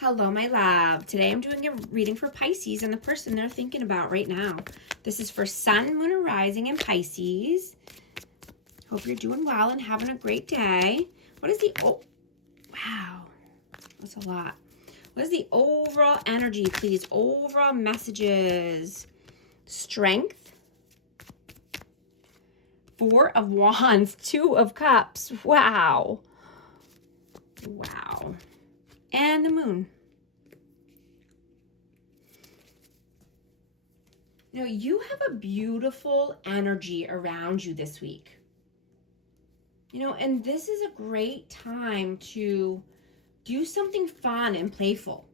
Hello, my love. Today I'm doing a reading for Pisces and the person they're thinking about right now. This is for Sun, Moon, and Rising in Pisces. Hope you're doing well and having a great day. What is the... Oh, wow. That's a lot. What is the overall energy, please? Overall messages. Strength. 4 of Wands. 2 of Cups. Wow. Wow. And the Moon. You know, you have a beautiful energy around you this week. You know, and this is a great time to do something fun and playful.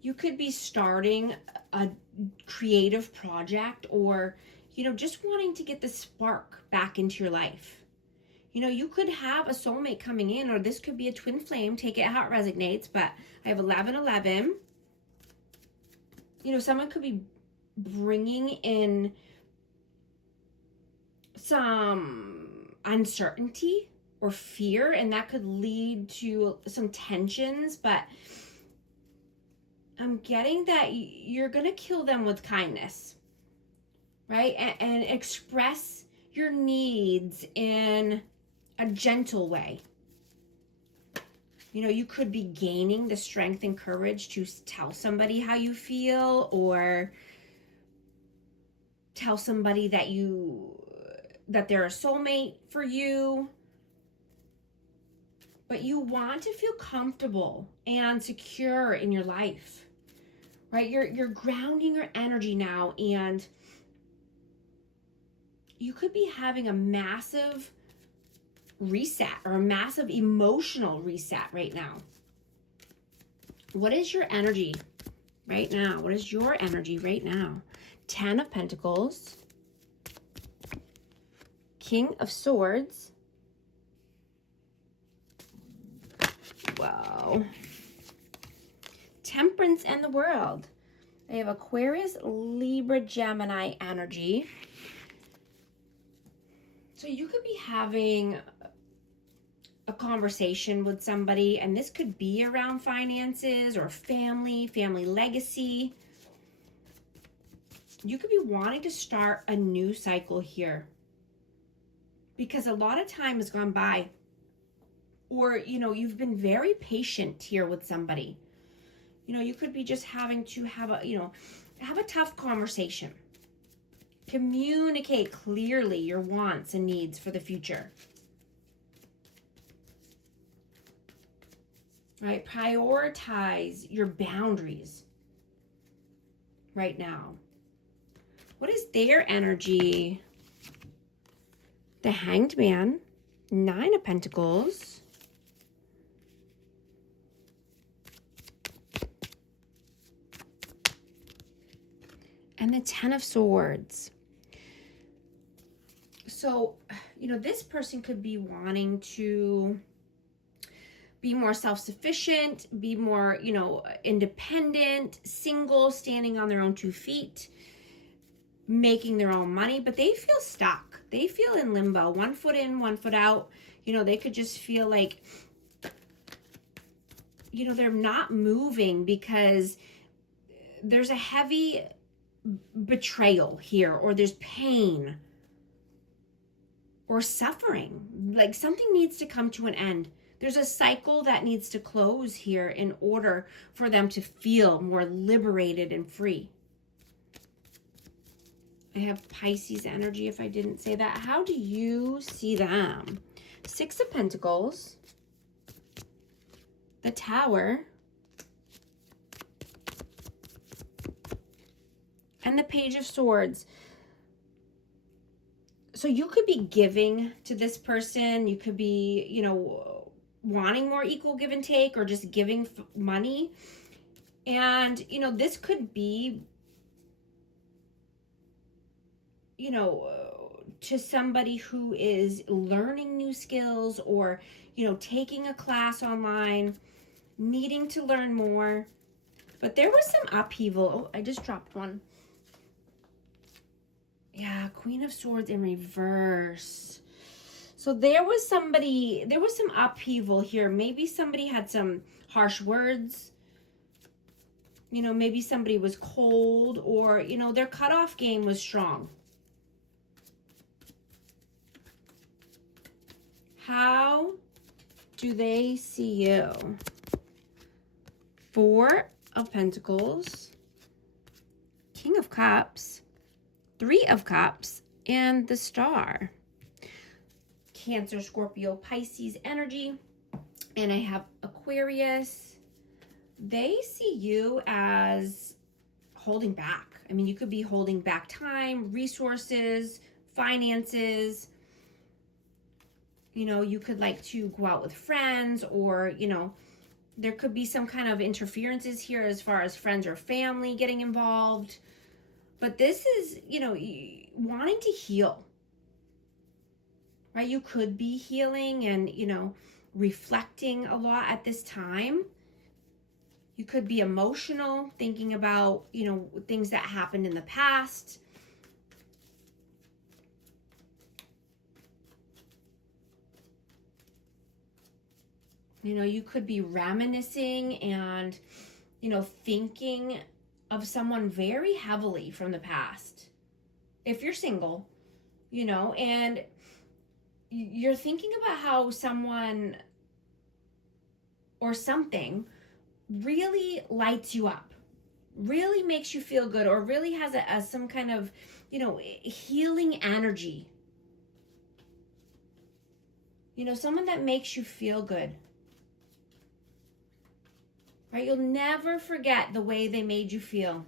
You could be starting a creative project or, you know, just wanting to get the spark back into your life. You know, you could have a soulmate coming in, or this could be a twin flame. Take it how it resonates, but I have 1111. You know, someone could be bringing in some uncertainty or fear, and that could lead to some tensions, but I'm getting that you're going to kill them with kindness, right? And express your needs in a gentle way. You know, you could be gaining the strength and courage to tell somebody how you feel, or tell somebody that they're a soulmate for you. But you want to feel comfortable and secure in your life, right? You're grounding your energy now, and you could be having a massive reset or a massive emotional reset right now. What is your energy right now? What is your energy right now? 10 of Pentacles, King of Swords. Wow. Temperance and the World. I have Aquarius, Libra, Gemini energy. So you could be having a conversation with somebody, and this could be around finances or family legacy. You could be wanting to start a new cycle here because a lot of time has gone by, or, you know, you've been very patient here with somebody. You know, you could be just having to have a tough conversation. Communicate clearly your wants and needs for the future. Right? Prioritize your boundaries right now. What is their energy? The Hanged Man, 9 of Pentacles. And the 10 of Swords. So, you know, this person could be wanting to be more self-sufficient, be more, you know, independent, single, standing on their own 2 feet, making their own money, but they feel stuck. They feel in limbo, 1 foot in, 1 foot out. You know, they could just feel like, you know, they're not moving because there's a heavy betrayal here, or there's pain or suffering. Like something needs to come to an end. There's a cycle that needs to close here in order for them to feel more liberated and free. I have Pisces energy, if I didn't say that. How do you see them? 6 of Pentacles, the Tower, and the Page of Swords. So you could be giving to this person. You could be, you know, wanting more equal give and take, or just giving money. And, you know, this could be, you know, to somebody who is learning new skills, or, you know, taking a class online, needing to learn more. But there was some upheaval. Oh, I just dropped one. Yeah, Queen of Swords in reverse. So there was some upheaval here. Maybe somebody had some harsh words. You know, maybe somebody was cold, or, you know, their cutoff game was strong. How do they see you? Four of Pentacles, King of Cups, Three of Cups, and the Star. Cancer, Scorpio, Pisces energy. And I have Aquarius. They see you as holding back. I mean, you could be holding back time, resources, finances. You know, you could like to go out with friends, or, you know, there could be some kind of interferences here as far as friends or family getting involved. But this is, you know, wanting to heal, right? You could be healing and, you know, reflecting a lot at this time. You could be emotional, thinking about, you know, things that happened in the past. You know, you could be reminiscing and, you know, thinking of someone very heavily from the past. If you're single, you know, and you're thinking about how someone or something really lights you up, really makes you feel good, or really has some kind of, you know, healing energy. You know, someone that makes you feel good. Right? You'll never forget the way they made you feel.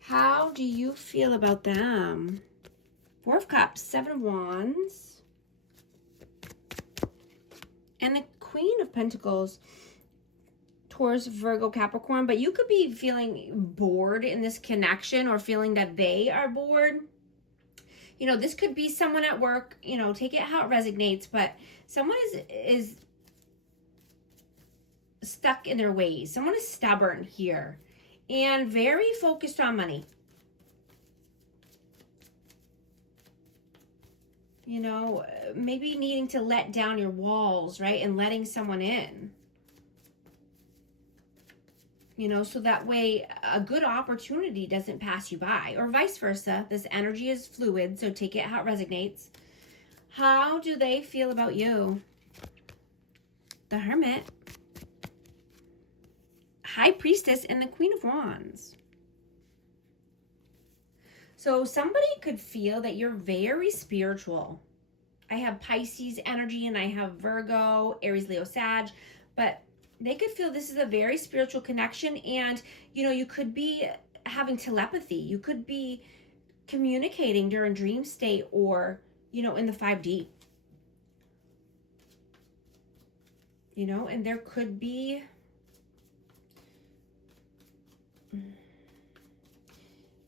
How do you feel about them? Four of Cups, Seven of Wands, and the Queen of Pentacles. Taurus, Virgo, Capricorn. But you could be feeling bored in this connection, or feeling that they are bored. You know, this could be someone at work, you know, take it how it resonates, but someone is stuck in their ways. Someone is stubborn here and very focused on money. You know, maybe needing to let down your walls, right? And letting someone in. You know, so that way a good opportunity doesn't pass you by, or vice versa. This energy is fluid, so take it how it resonates. How do they feel about you? The Hermit, High Priestess, and the Queen of Wands. So somebody could feel that you're very spiritual. I have Pisces energy, and I have Virgo, Aries, Leo, Sag, but they could feel this is a very spiritual connection. And, you know, you could be having telepathy. You could be communicating during dream state, or, you know, in the 5D. You know, and there could be,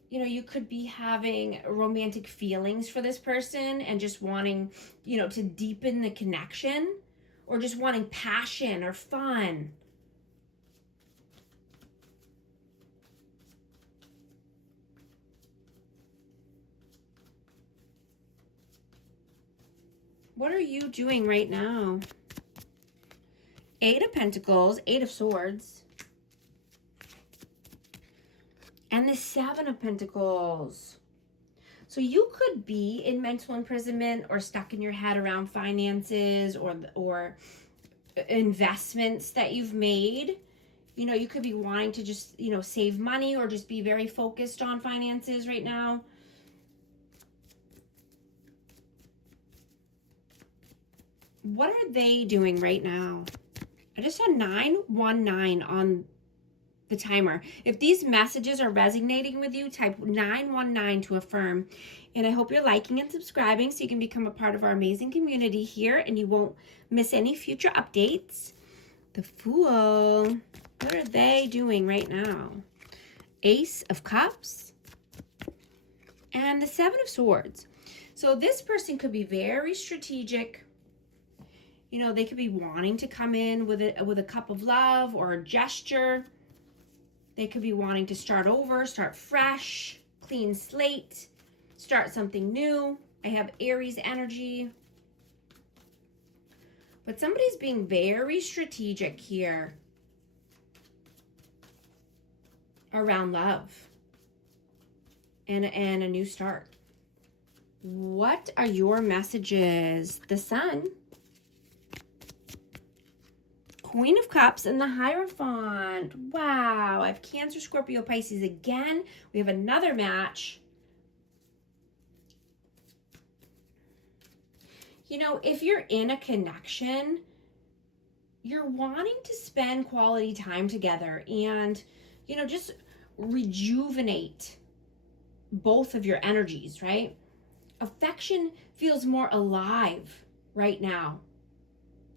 you know, you could be having romantic feelings for this person and just wanting, you know, to deepen the connection, or just wanting passion or fun. What are you doing right now? Eight of Pentacles, Eight of Swords, and the Seven of Pentacles. So you could be in mental imprisonment, or stuck in your head around finances, or investments that you've made. You know, you could be wanting to just, you know, save money, or just be very focused on finances right now. What are they doing right now? I just saw 919 on the timer. If these messages are resonating with you, type 919 to affirm. And I hope you're liking and subscribing so you can become a part of our amazing community here, and you won't miss any future updates. The Fool. What are they doing right now? Ace of Cups and the Seven of Swords. So this person could be very strategic. You know, they could be wanting to come in with a cup of love or a gesture. They could be wanting to start over, start fresh, clean slate, start something new. I have Aries energy. But somebody's being very strategic here around love and a new start. What are your messages? The Sun, Queen of Cups, and the Hierophant. Wow, I have Cancer, Scorpio, Pisces again. We have another match. You know, if you're in a connection, you're wanting to spend quality time together and, you know, just rejuvenate both of your energies, right? Affection feels more alive right now.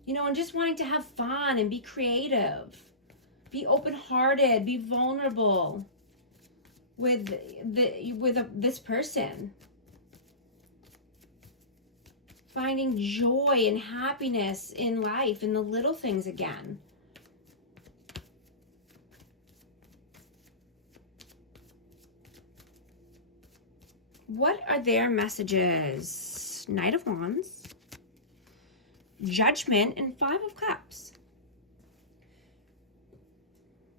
You know, and just wanting to have fun and be creative, be open-hearted, be vulnerable with this person. Finding joy and happiness in life, in the little things again. What are their messages? Knight of Wands, Judgment, and Five of Cups.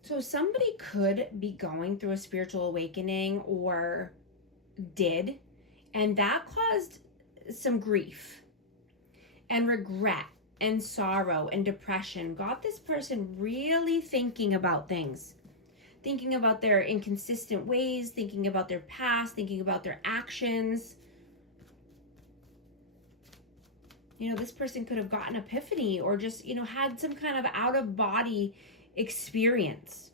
So somebody could be going through a spiritual awakening or did, and that caused some grief and regret and sorrow and depression. Got this person really thinking about things, thinking about their inconsistent ways, thinking about their past, thinking about their actions. You know, this person could have gotten epiphany or just, you know, had some kind of out of body experience.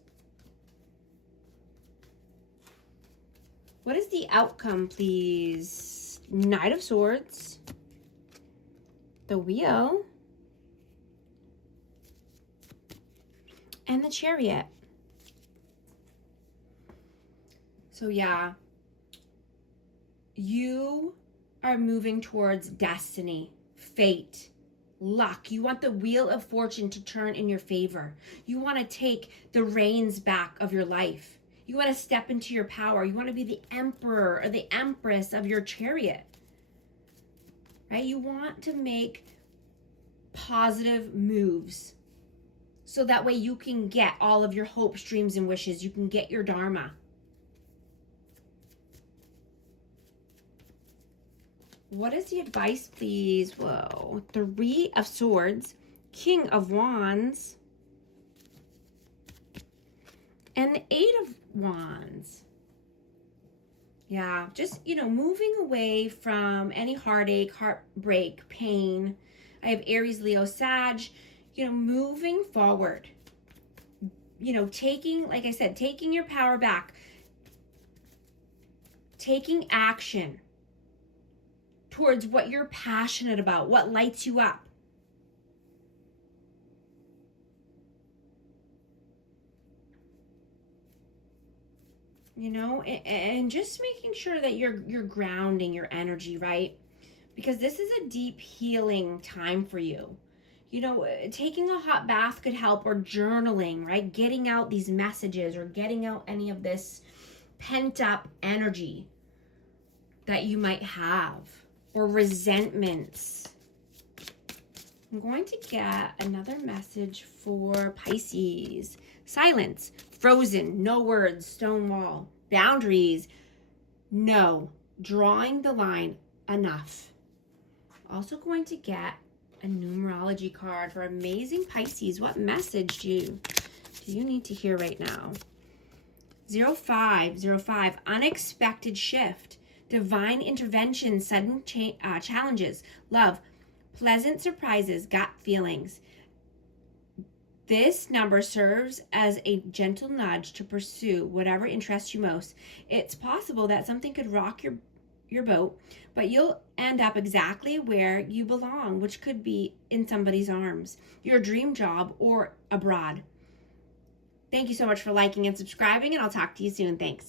What is the outcome, please? Knight of Swords, the Wheel, and the Chariot. So yeah, you are moving towards destiny, fate, luck. You want the wheel of fortune to turn in your favor. You want to take the reins back of your life. You want to step into your power. You want to be the emperor or the empress of your chariot. Right? You want to make positive moves so that way you can get all of your hopes, dreams, and wishes. You can get your dharma. What is the advice, please? Whoa. Three of Swords, King of Wands, and the Eight of Wands. Yeah, just, you know, moving away from any heartache, heartbreak, pain. I have Aries, Leo, Sag, you know, moving forward. You know, taking, like I said, taking your power back. Taking action towards what you're passionate about, what lights you up. You know, and just making sure that you're grounding your energy, right? Because this is a deep healing time for you. You know, taking a hot bath could help, or journaling, right? Getting out these messages or getting out any of this pent up energy that you might have, or resentments. I'm going to get another message for Pisces. Silence, frozen, no words, stone wall, boundaries, no, drawing the line, enough. Also going to get a numerology card for amazing Pisces. What message do you need to hear right now? 0505, unexpected shift, divine intervention, sudden challenges, love, pleasant surprises, gut feelings. This number serves as a gentle nudge to pursue whatever interests you most. It's possible that something could rock your boat, but you'll end up exactly where you belong, which could be in somebody's arms, your dream job, or abroad. Thank you so much for liking and subscribing, and I'll talk to you soon. Thanks.